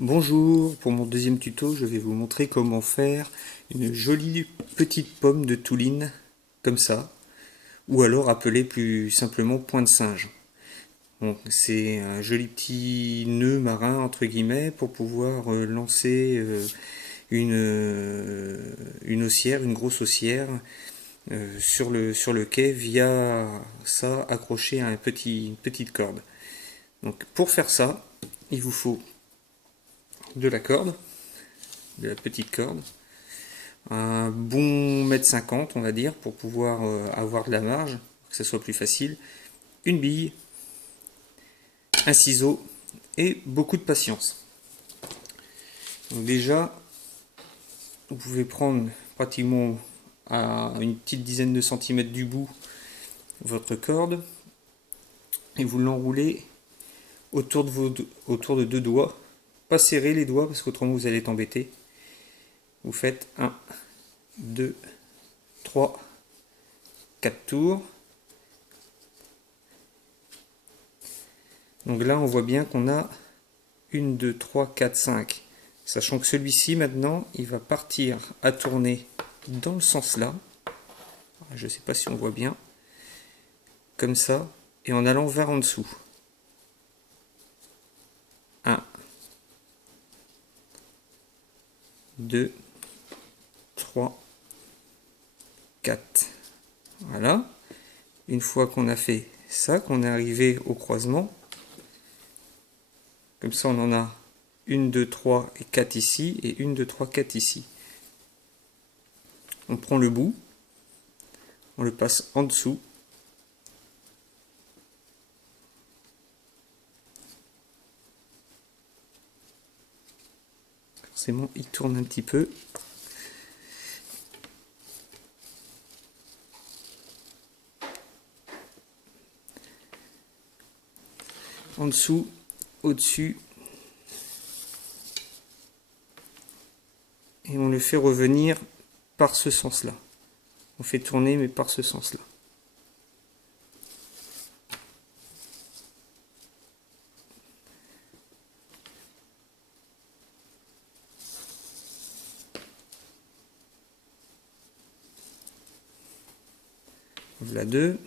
Bonjour, pour mon deuxième tuto, je vais vous montrer comment faire une jolie petite pomme de Touline, comme ça, ou alors appelée plus simplement point de singe. Bon, c'est un joli petit nœud marin, entre guillemets, pour pouvoir lancer une haussière, une grosse haussière, sur le quai via ça accroché à une petite corde. Donc pour faire ça, il vous faut de la corde, de la petite corde, un bon mètre 50 on va dire pour pouvoir avoir de la marge, que ça soit plus facile, une bille, un ciseau et beaucoup de patience. Donc déjà, vous pouvez prendre pratiquement à une petite dizaine de centimètres du bout votre corde et vous l'enroulez autour de deux doigts. Pas serrer les doigts parce qu'autrement vous allez t'embêter. Vous faites 1, 2, 3, 4 tours. Donc là, on voit bien qu'on a 1, 2, 3, 4, 5. Sachant que celui-ci, maintenant, il va partir à tourner dans le sens là. Je ne sais pas si on voit bien. Comme ça. Et en allant vers en dessous. 1, 2, 3, 4. Voilà. Une fois qu'on a fait ça, qu'on est arrivé au croisement, comme ça on en a 1, 2, 3 et 4 ici, et 1, 2, 3, 4 ici. On prend le bout, on le passe en dessous, forcément il tourne un petit peu. En dessous, au-dessus, et on le fait revenir par ce sens-là. On fait tourner, mais par ce sens-là. Voilà deux.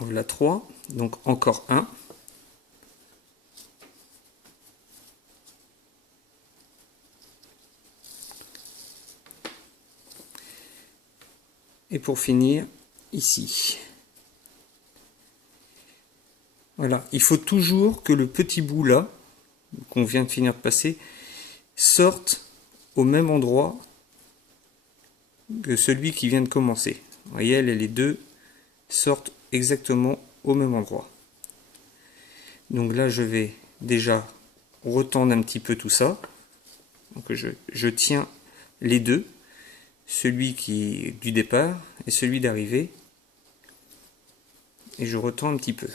Voilà 3, donc encore un. Et pour finir, ici. Voilà, il faut toujours que le petit bout là, qu'on vient de finir de passer, sorte au même endroit que celui qui vient de commencer. Vous voyez, les deux sortent exactement au même endroit. Donc là, je vais déjà retendre un petit peu tout ça. Donc je tiens les deux, celui qui du départ et celui d'arrivée, et je retends un petit peu.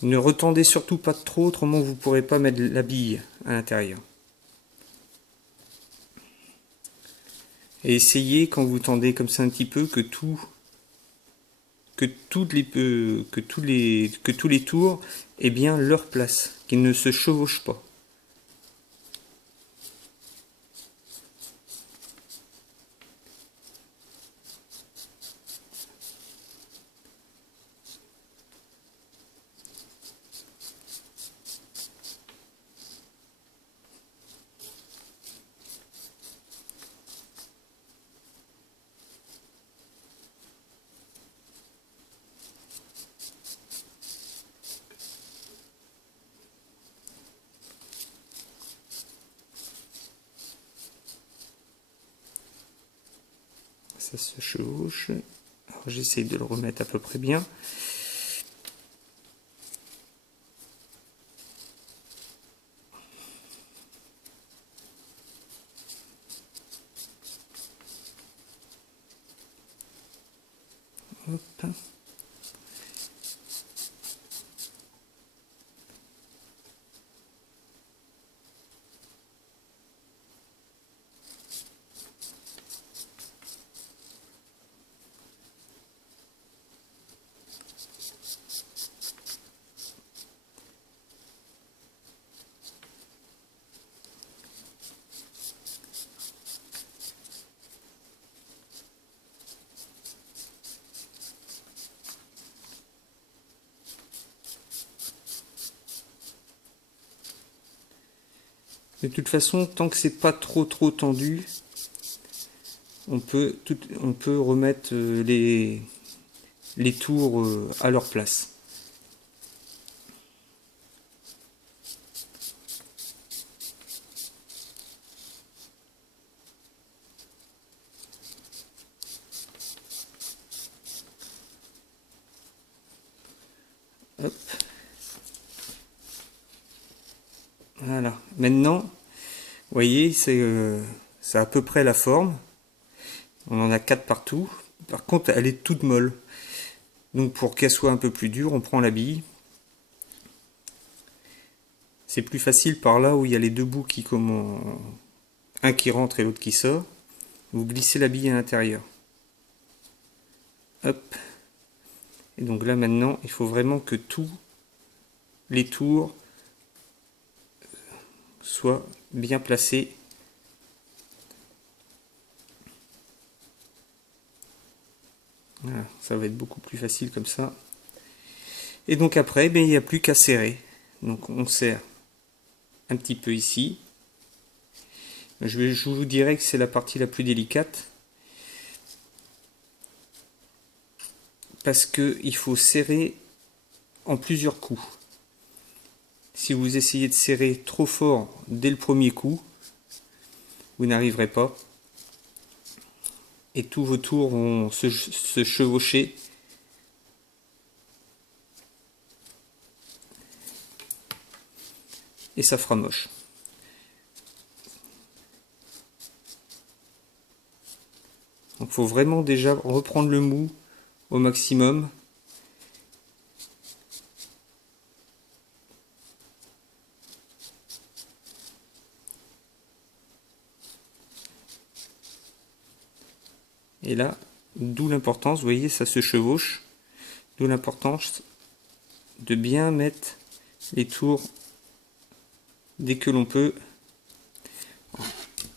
Ne retendez surtout pas trop, autrement vous ne pourrez pas mettre la bille à l'intérieur. Et essayez, quand vous tendez comme ça un petit peu, que tous les tours aient bien leur place, qu'ils ne se chevauchent pas. Ça se chevauche. J'essaye de le remettre à peu près bien. Hop. De toute façon, tant que c'est pas trop tendu, on peut remettre les tours à leur place. Hop. Voilà. Maintenant, vous voyez, c'est à peu près la forme. On en a 4 partout. Par contre, elle est toute molle. Donc pour qu'elle soit un peu plus dure, on prend la bille. C'est plus facile par là où il y a les deux bouts qui un qui rentre et l'autre qui sort. Vous glissez la bille à l'intérieur. Hop. Et donc là maintenant, il faut vraiment que tous les tours soient bien placés. Voilà, ça va être beaucoup plus facile comme ça. Et donc après, il n'y a plus qu'à serrer. Donc on serre un petit peu ici. Je vous dirais que c'est la partie la plus délicate. Parce qu'il faut serrer en plusieurs coups. Si vous essayez de serrer trop fort dès le premier coup, vous n'arriverez pas. Et tous vos tours vont se chevaucher. Et ça fera moche. Donc il faut vraiment déjà reprendre le mou au maximum. Et là, d'où l'importance, vous voyez, ça se chevauche. D'où l'importance de bien mettre les tours dès que l'on peut.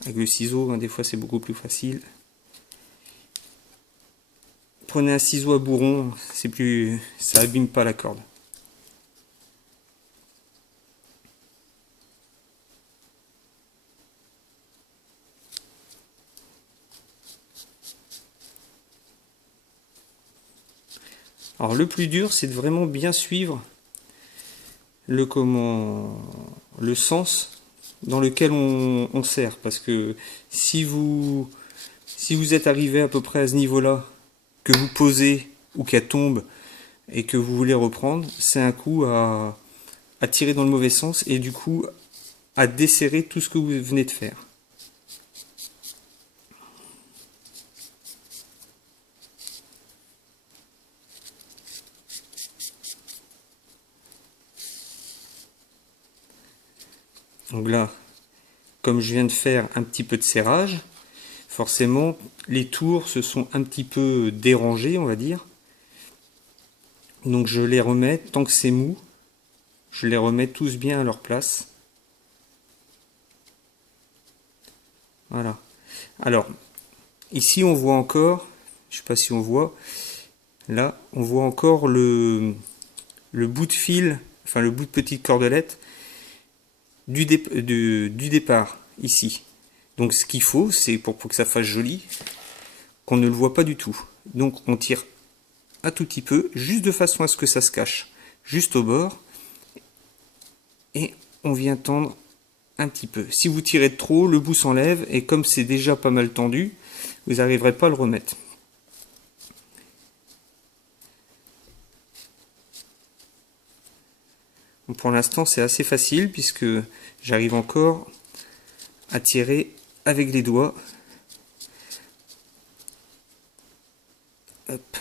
Avec le ciseau, hein, des fois c'est beaucoup plus facile. Prenez un ciseau à bourron, ça abîme pas la corde. Alors le plus dur, c'est de vraiment bien suivre le sens dans lequel on serre, parce que si vous êtes arrivé à peu près à ce niveau-là, que vous posez ou qu'elle tombe et que vous voulez reprendre, c'est un coup à tirer dans le mauvais sens et du coup à desserrer tout ce que vous venez de faire. Donc là, comme je viens de faire un petit peu de serrage, forcément les tours se sont un petit peu dérangés, on va dire. Donc je les remets, tant que c'est mou, je les remets tous bien à leur place. Voilà. Alors, ici on voit encore, je sais pas si on voit, là on voit encore le bout de fil, enfin le bout de petite cordelette du départ, ici. Donc ce qu'il faut, c'est pour que ça fasse joli, qu'on ne le voit pas du tout. Donc on tire un tout petit peu, juste de façon à ce que ça se cache, juste au bord, et on vient tendre un petit peu. Si vous tirez de trop, le bout s'enlève, et comme c'est déjà pas mal tendu, vous n'arriverez pas à le remettre. Bon, pour l'instant, c'est assez facile puisque j'arrive encore à tirer avec les doigts. Hop.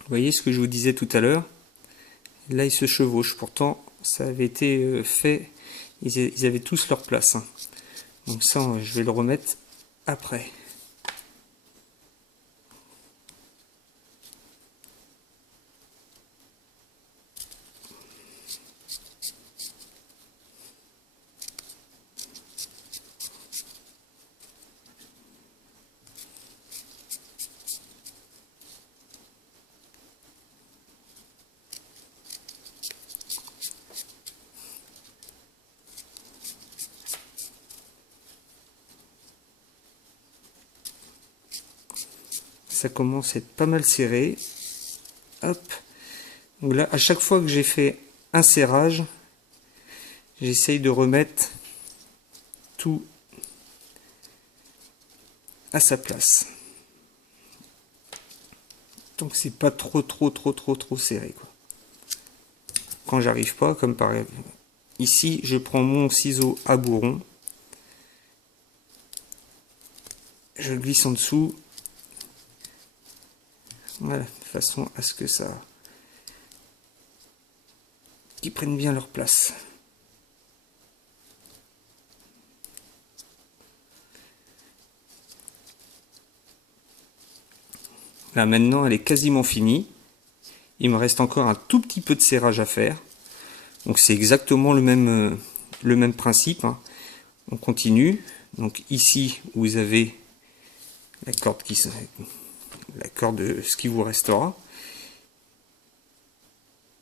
Vous voyez ce que je vous disais tout à l'heure? Là, ils se chevauchent. Pourtant, ça avait été fait. Ils avaient tous leur place. Hein. Donc ça, je vais le remettre après. Ça commence à être pas mal serré. Hop. Donc là, à chaque fois que j'ai fait un serrage, j'essaye de remettre tout à sa place. Donc c'est pas trop serré, quoi. Quand j'arrive pas, comme par exemple ici, je prends mon ciseau à bourron, je glisse en dessous. Voilà, de façon à ce que ça... qu'ils prennent bien leur place. Là maintenant, elle est quasiment finie. Il me reste encore un tout petit peu de serrage à faire. Donc c'est exactement le même principe. Hein. On continue. Donc ici, vous avez la corde de ce qui vous restera.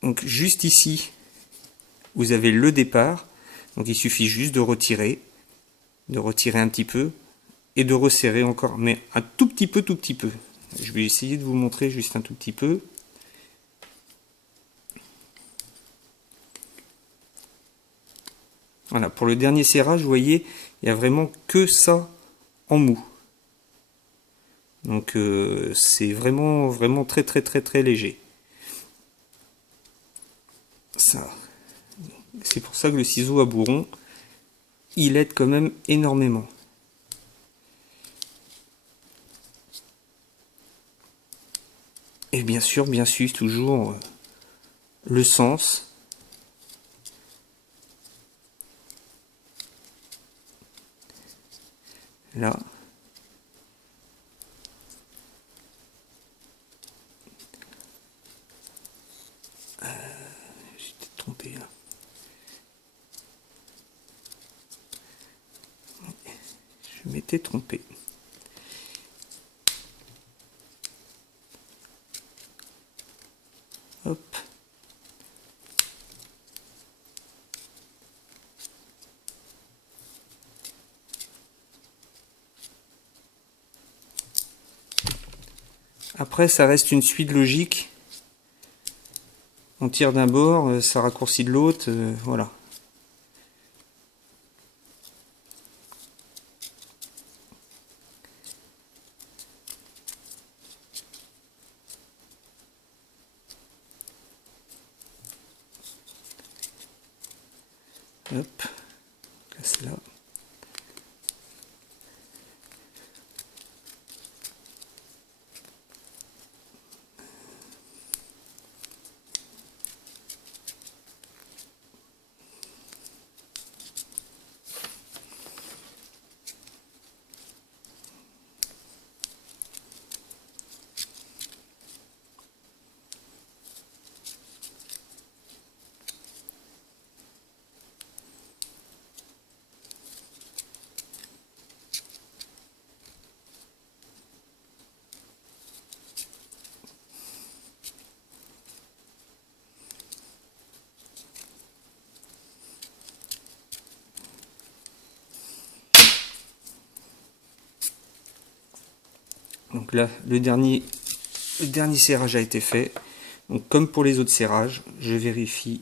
Donc juste ici, vous avez le départ. Donc il suffit juste de retirer un petit peu et de resserrer encore, mais un tout petit peu. Je vais essayer de vous montrer juste un tout petit peu. Voilà, pour le dernier serrage, vous voyez, il n'y a vraiment que ça en mou. Donc c'est vraiment très léger. Ça, c'est pour ça que le ciseau à bourron, il aide quand même énormément. Et bien sûr, toujours le sens. Là. J'étais trompé là. Je m'étais trompé. Hop. Après, ça reste une suite logique. On tire d'un bord, ça raccourcit de l'autre, voilà. Hop, casse là. Donc là, le dernier serrage a été fait. Donc comme pour les autres serrages, je vérifie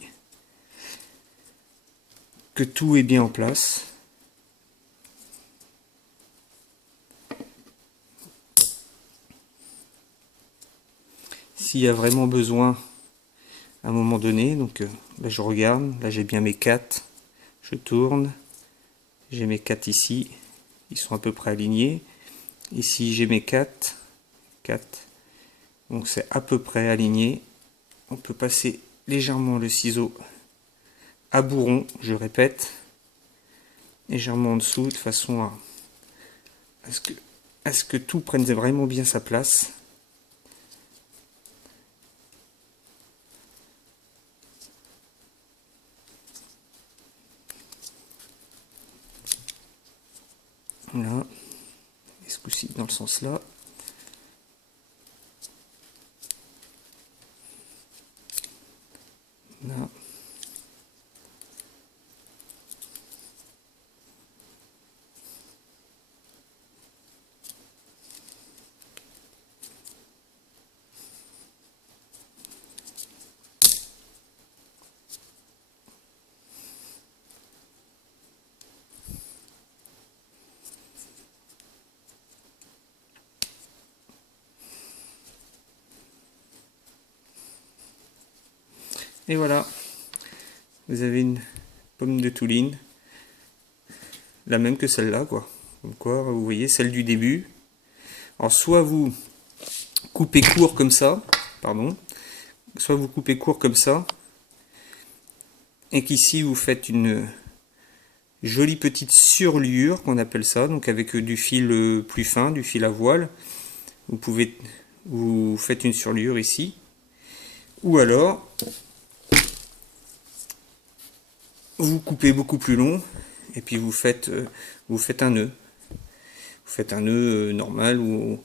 que tout est bien en place. S'il y a vraiment besoin à un moment donné, donc là je regarde, là j'ai bien mes 4, je tourne, j'ai mes 4 ici, ils sont à peu près alignés. Ici j'ai mes 4, donc c'est à peu près aligné. On peut passer légèrement le ciseau à bourron, je répète, légèrement en dessous, de façon à ce que tout prenne vraiment bien sa place. Là, et ce coup-ci dans le sens là. Là. Et voilà, vous avez une pomme de Touline, la même que celle-là, quoi. Comme quoi, vous voyez, celle du début. Alors, soit vous coupez court comme ça, pardon, soit vous coupez court comme ça, et qu'ici vous faites une jolie petite surliure, qu'on appelle ça, donc avec du fil plus fin, du fil à voile. Vous faites une surliure ici, ou alors vous coupez beaucoup plus long et puis vous faites un nœud. Vous faites un nœud normal ou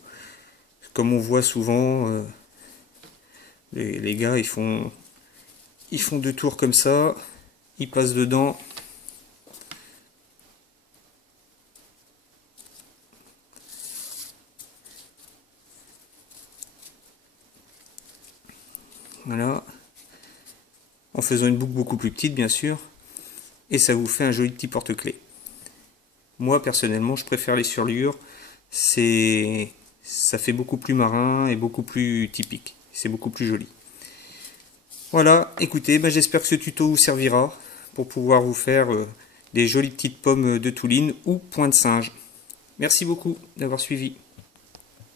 comme on voit souvent les gars ils font 2 tours comme ça, ils passent dedans. Voilà. En faisant une boucle beaucoup plus petite bien sûr. Et ça vous fait un joli petit porte-clés. Moi personnellement je préfère les surliures, ça fait beaucoup plus marin et beaucoup plus typique, c'est beaucoup plus joli. Voilà, écoutez, j'espère que ce tuto vous servira pour pouvoir vous faire des jolies petites pommes de Touline ou point de singe. Merci beaucoup d'avoir suivi.